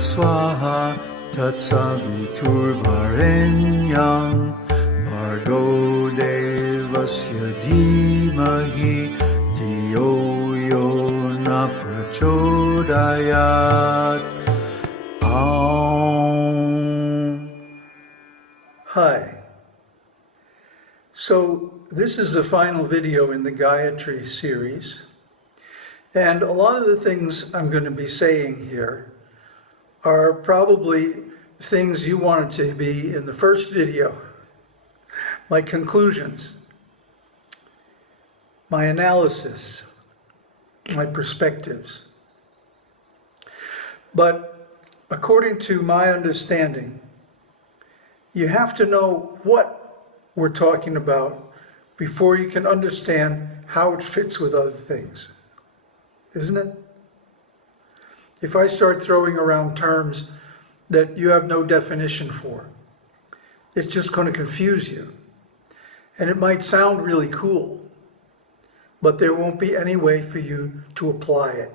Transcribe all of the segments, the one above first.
swaha tatsavitṛ-varenyam bhargo devasya dhimahi dhiyo yo na prachodayat. Hi. So this is the final video in the Gayatri series. And a lot of the things I'm going to be saying here are probably things you wanted to be in the first video. My conclusions, my analysis, my perspectives. But according to my understanding, you have to know what we're talking about before you can understand how it fits with other things. Isn't it? If I start throwing around terms that you have no definition for, it's just going to confuse you. And it might sound really cool, but there won't be any way for you to apply it.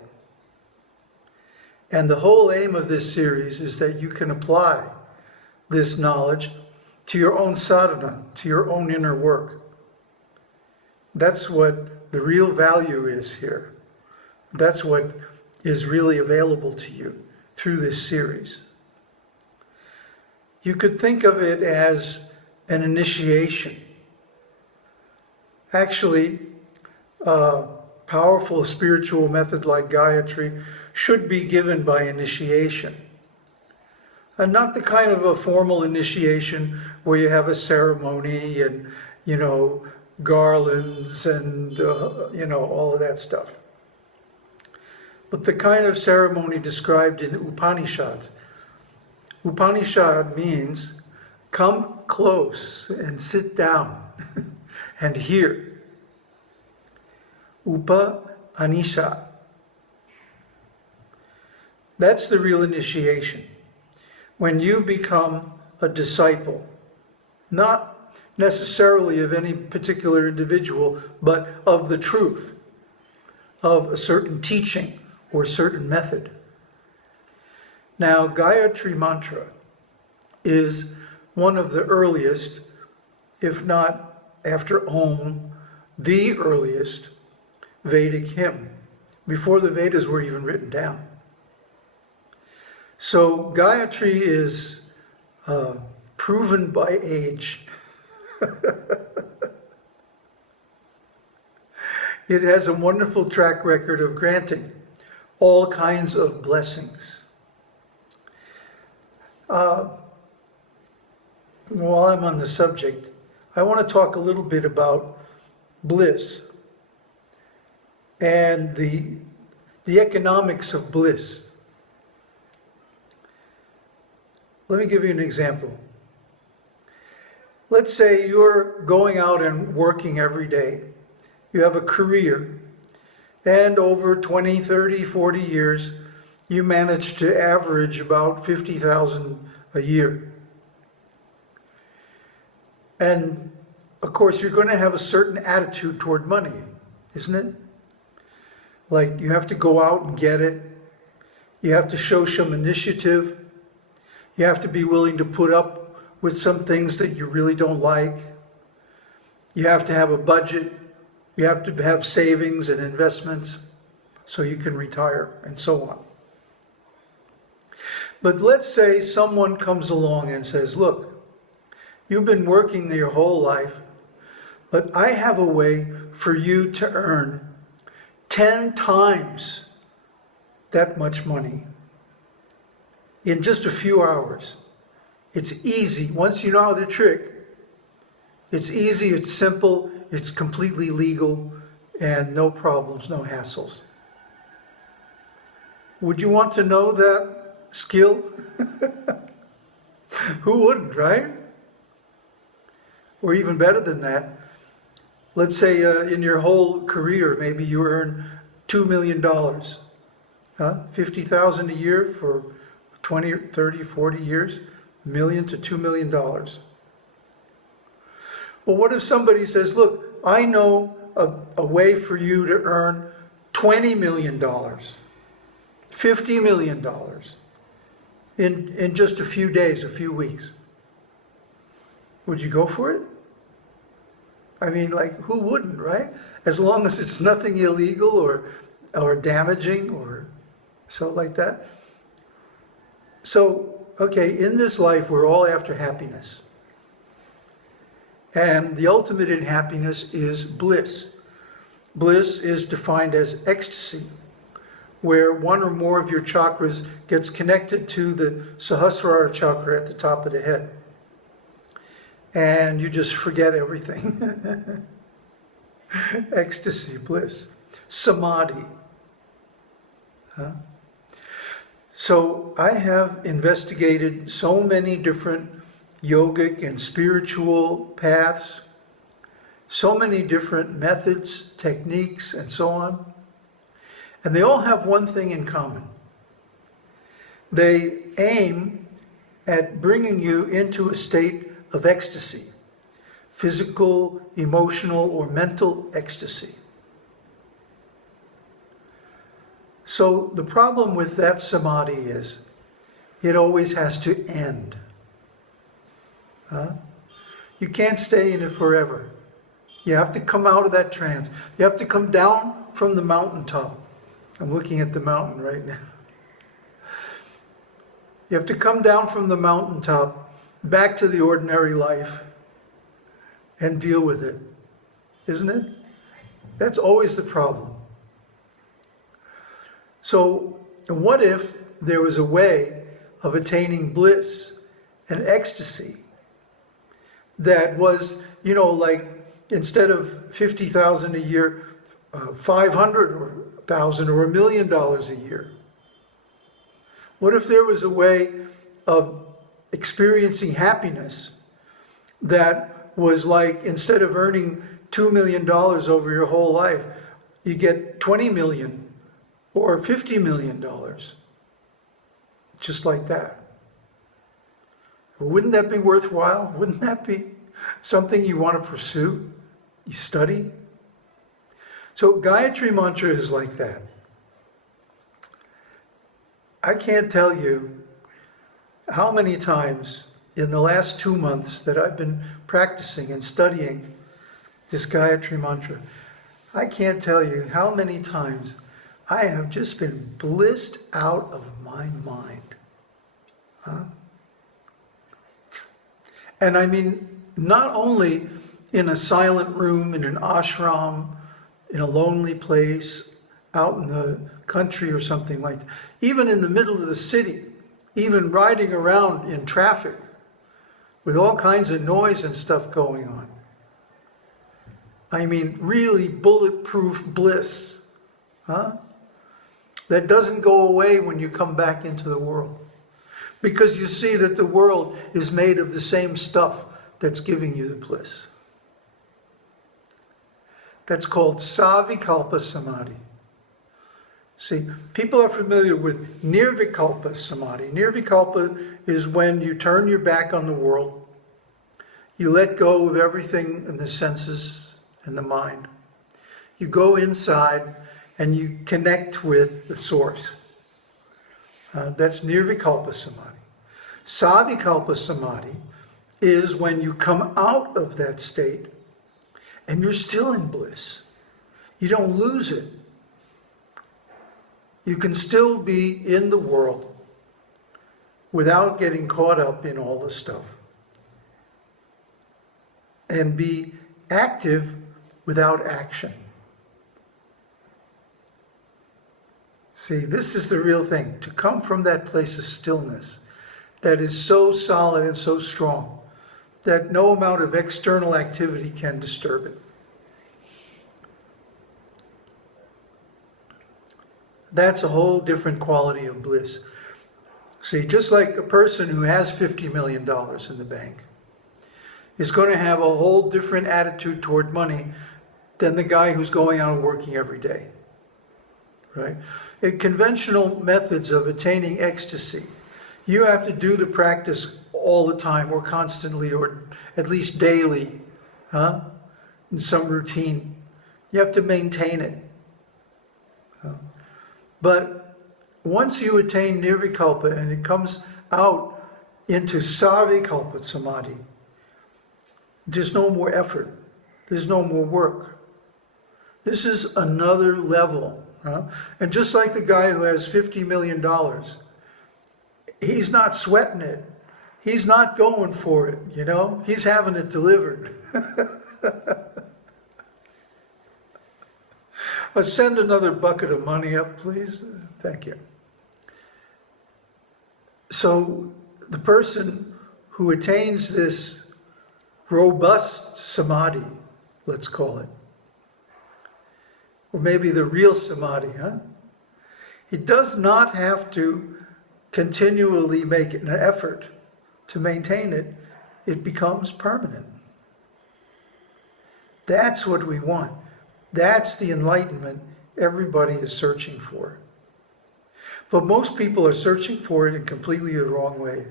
And the whole aim of this series is that you can apply this knowledge to your own sadhana, to your own inner work. That's what the real value is here. That's what is really available to you through this series. You could think of it as an initiation. Actually, a powerful spiritual method like Gayatri should be given by initiation. And not the kind of a formal initiation where you have a ceremony and, garlands and, all of that stuff. But the kind of ceremony described in Upanishads. Upanishad means come close and sit down and hear. Upa-anisha. That's the real initiation. When you become a disciple, not necessarily of any particular individual, but of the truth, of a certain teaching or a certain method. Now, Gayatri Mantra is one of the earliest, if not after Om, the earliest Vedic hymn, before the Vedas were even written down. So Gayatri is proven by age. It has a wonderful track record of granting all kinds of blessings. While I'm on the subject, I want to talk a little bit about bliss and the economics of bliss. Let me give you an example. Let's say you're going out and working every day. You have a career, and over 20, 30, 40 years, you manage to average about $50,000 a year. And of course, you're going to have a certain attitude toward money, isn't it? Like you have to go out and get it. You have to show some initiative. You have to be willing to put up with some things that you really don't like. You have to have a budget. You have to have savings and investments so you can retire and so on. But let's say someone comes along and says, look, you've been working your whole life, but I have a way for you to earn 10 times that much money in just a few hours. It's easy. Once you know how to trick, it's easy, it's simple, it's completely legal, and no problems, no hassles. Would you want to know that skill? Who wouldn't, right? Or even better than that, let's say in your whole career, maybe you earn $2 million. $50,000 a year for 20, 30, 40 years, $1 million to $2 million. Well, what if somebody says, look, I know a way for you to earn $20 million, $50 million in just a few days, a few weeks. Would you go for it? I mean, like, who wouldn't, right? As long as it's nothing illegal or damaging or so like that. So, okay, in this life, we're all after happiness. And the ultimate in happiness is bliss. Bliss is defined as ecstasy, where one or more of your chakras gets connected to the Sahasrara-chakra at the top of the head. And you just forget everything. Ecstasy, bliss. Samadhi. Huh? So I have investigated so many different yogic and spiritual paths, so many different methods, techniques, and so on. And they all have one thing in common. They aim at bringing you into a state of ecstasy, physical, emotional, or mental ecstasy. So the problem with that samadhi is it always has to end. You can't stay in it forever. You have to come out of that trance. You have to come down from the mountaintop. I'm looking at the mountain right now. You have to come down from the mountaintop back to the ordinary life and deal with it, isn't it? That's always the problem. So what if there was a way of attaining bliss and ecstasy that was, you know, like instead of 50,000 a year, 500 or 1,000 or $1 million a year? What if there was a way of experiencing happiness that was like, instead of earning $2 million over your whole life, you get 20 million or $50 million, just like that? Wouldn't that be worthwhile? Wouldn't that be something you want to pursue, you study? So Gayatri Mantra is like that. I can't tell you how many times in the last 2 months that I've been practicing and studying this Gayatri Mantra. I can't tell you how many times I have just been blissed out of my mind. And I mean, not only in a silent room, in an ashram, in a lonely place, out in the country or something like that, even in the middle of the city, even riding around in traffic with all kinds of noise and stuff going on. I mean, really bulletproof bliss, that doesn't go away when you come back into the world. Because you see that the world is made of the same stuff that's giving you the bliss. That's called savikalpa samadhi. See, people are familiar with nirvikalpa samadhi. Nirvikalpa is when you turn your back on the world. You let go of everything in the senses and the mind. You go inside and you connect with the source. That's nirvikalpa samadhi. Savikalpa samadhi is when you come out of that state and you're still in bliss. You don't lose it. You can still be in the world without getting caught up in all the stuff. And be active without action. See, this is the real thing. To come from that place of stillness that is so solid and so strong that no amount of external activity can disturb it. That's a whole different quality of bliss. See, just like a person who has $50 million in the bank is going to have a whole different attitude toward money than the guy who's going out and working every day, right? In conventional methods of attaining ecstasy, you have to do the practice all the time or constantly or at least daily, in some routine. You have to maintain it. But once you attain nirvikalpa and it comes out into savikalpa samadhi, there's no more effort. There's no more work. This is another level. And just like the guy who has $50 million, he's not sweating it. He's not going for it, you know? He's having it delivered. Send another bucket of money up, please. Thank you. So the person who attains this robust samadhi, let's call it, or maybe the real samadhi, he does not have to continually make an effort to maintain it. It becomes permanent. That's what we want. That's the enlightenment everybody is searching for. But most people are searching for it in completely the wrong way.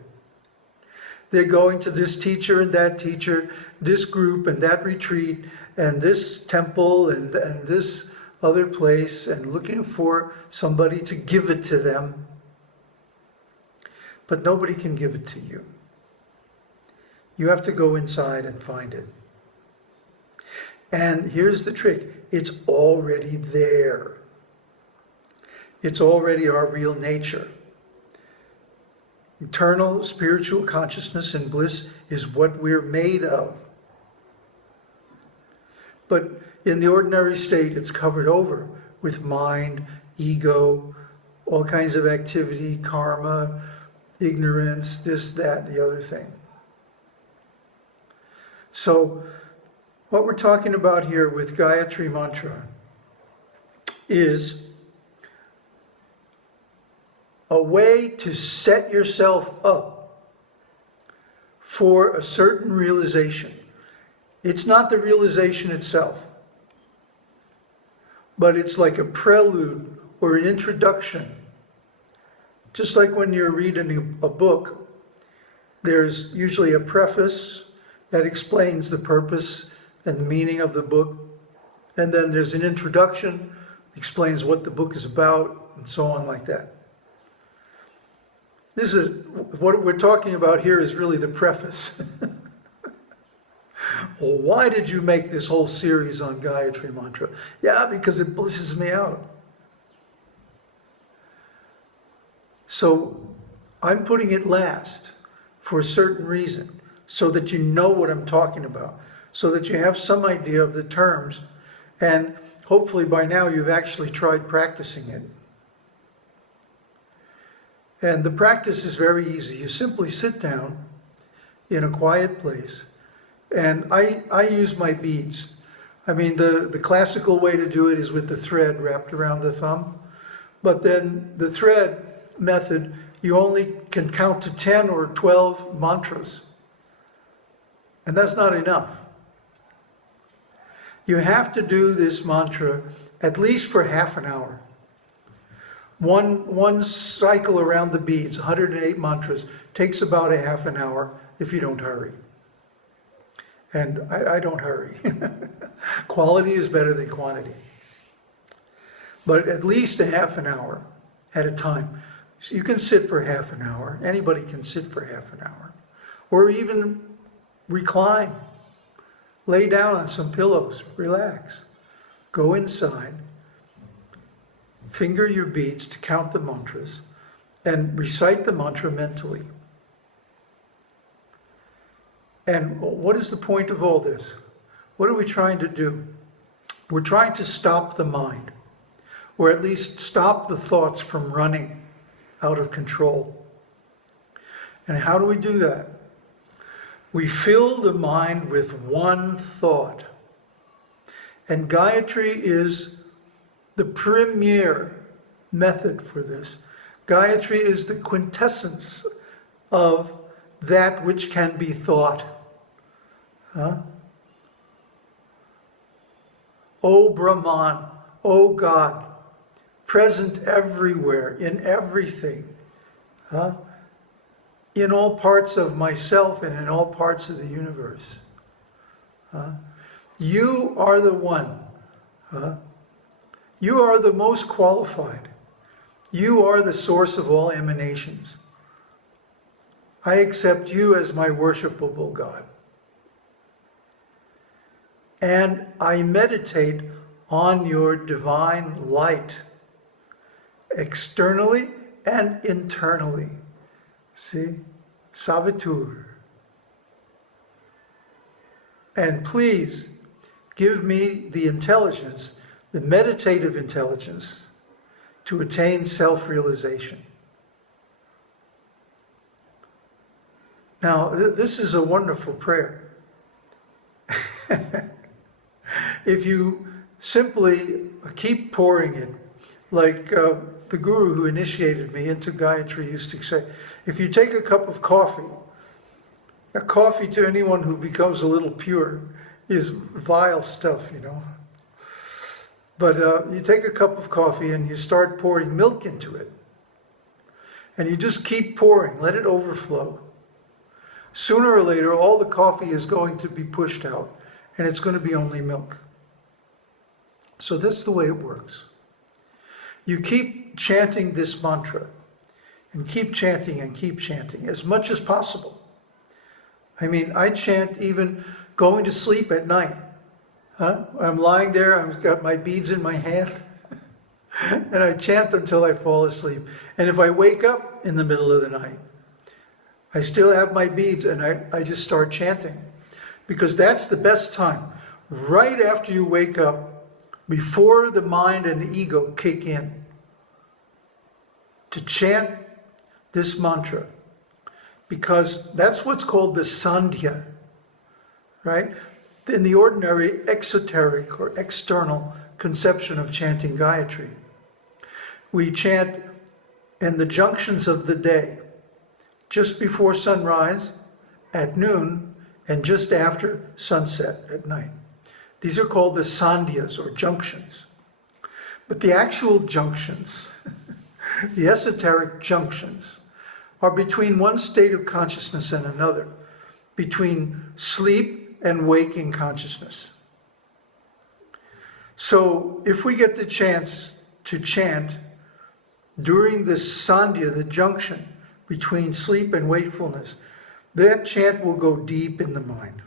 They're going to this teacher and that teacher, this group and that retreat, and this temple and this other place, and looking for somebody to give it to them. But nobody can give it to you. You have to go inside and find it. And here's the trick. It's already there. It's already our real nature. Eternal spiritual consciousness and bliss is what we're made of. But in the ordinary state, it's covered over with mind, ego, all kinds of activity, karma, ignorance, this, that, the other thing. So, what we're talking about here with Gayatri Mantra is a way to set yourself up for a certain realization. It's not the realization itself, but it's like a prelude or an introduction. Just like when you're reading a book, there's usually a preface that explains the purpose and the meaning of the book. And then there's an introduction, explains what the book is about, and so on like that. This is, what we're talking about here is really the preface. Well, why did you make this whole series on Gayatri Mantra? Yeah, because it blisses me out. So I'm putting it last for a certain reason, so that you know what I'm talking about, so that you have some idea of the terms, and hopefully by now you've actually tried practicing it. And the practice is very easy. You simply sit down in a quiet place, and I use my beads. I mean, the classical way to do it is with the thread wrapped around the thumb, but then the thread method, you only can count to 10 or 12 mantras, and that's not enough. You have to do this mantra at least for half an hour. One cycle around the beads, 108 mantras, takes about a half an hour if you don't hurry. And I don't hurry. Quality is better than quantity. But at least a half an hour at a time. So you can sit for half an hour. Anybody can sit for half an hour. Or even recline. Lay down on some pillows. Relax. Go inside. Finger your beads to count the mantras. And recite the mantra mentally. And what is the point of all this? What are we trying to do? We're trying to stop the mind, or at least stop the thoughts from running out of control. And how do we do that? We fill the mind with one thought. And Gayatri is the premier method for this. Gayatri is the quintessence of that which can be thought. O Brahman, O God, present everywhere, in everything, in all parts of myself and in all parts of the universe. You are the one. You are the most qualified. You are the source of all emanations. I accept you as my worshipable God. And I meditate on your divine light, externally and internally. See? Savitṛ. And please give me the intelligence, the meditative intelligence, to attain self-realization. Now, this is a wonderful prayer. If you simply keep pouring it, like the guru who initiated me into Gayatri used to say, if you take a cup of coffee, now coffee to anyone who becomes a little pure is vile stuff, you know. But you take a cup of coffee and you start pouring milk into it. And you just keep pouring, let it overflow. Sooner or later, all the coffee is going to be pushed out, and it's going to be only milk. So that's the way it works. You keep chanting this mantra, and keep chanting as much as possible. I mean, I chant even going to sleep at night. I'm lying there, I've got my beads in my hand, and I chant until I fall asleep. And if I wake up in the middle of the night, I still have my beads, and I just start chanting. Because that's the best time, right after you wake up, before the mind and the ego kick in, to chant this mantra. Because that's what's called the sandhya, right? In the ordinary exoteric or external conception of chanting Gayatri, we chant in the junctions of the day, just before sunrise, at noon, and just after sunset at night. These are called the sandhyas, or junctions. But the actual junctions, the esoteric junctions, are between one state of consciousness and another, between sleep and waking consciousness. So if we get the chance to chant during this sandhya, the junction between sleep and wakefulness, that chant will go deep in the mind.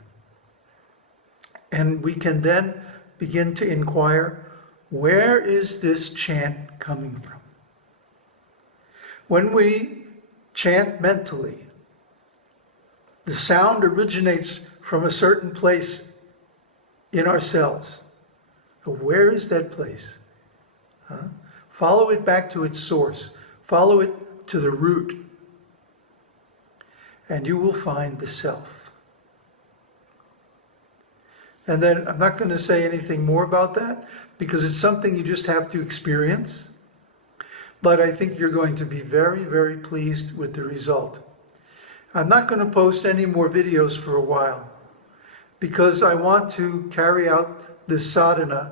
And we can then begin to inquire, where is this chant coming from? When we chant mentally, the sound originates from a certain place in ourselves. Where is that place? Follow it back to its source. Follow it to the root. And you will find the self. And then I'm not going to say anything more about that, because it's something you just have to experience. But I think you're going to be very, very pleased with the result. I'm not going to post any more videos for a while, because I want to carry out this sadhana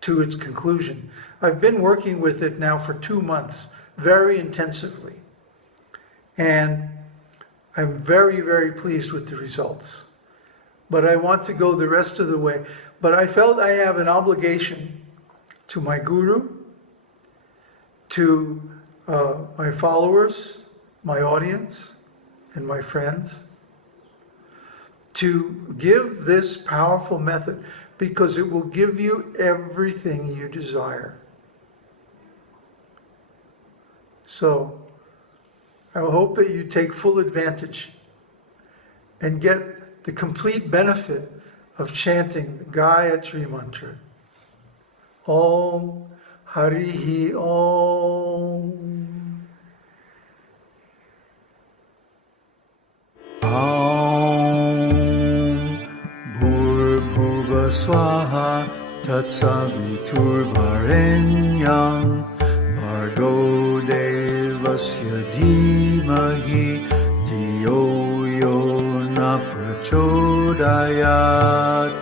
to its conclusion. I've been working with it now for 2 months, very intensively. And I'm very, very pleased with the results. But I want to go the rest of the way. But I felt I have an obligation to my guru, to my followers, my audience, and my friends, to give this powerful method, because it will give you everything you desire. So, I hope that you take full advantage and get the complete benefit of chanting the Gayatri Mantra. Om Harihi Om. Om Bhur-bhuva Swaha Tat-Savitṛ-Varenyam Bhargo Devasya Dhimahi Dhiyo Yo Na Prachodayat.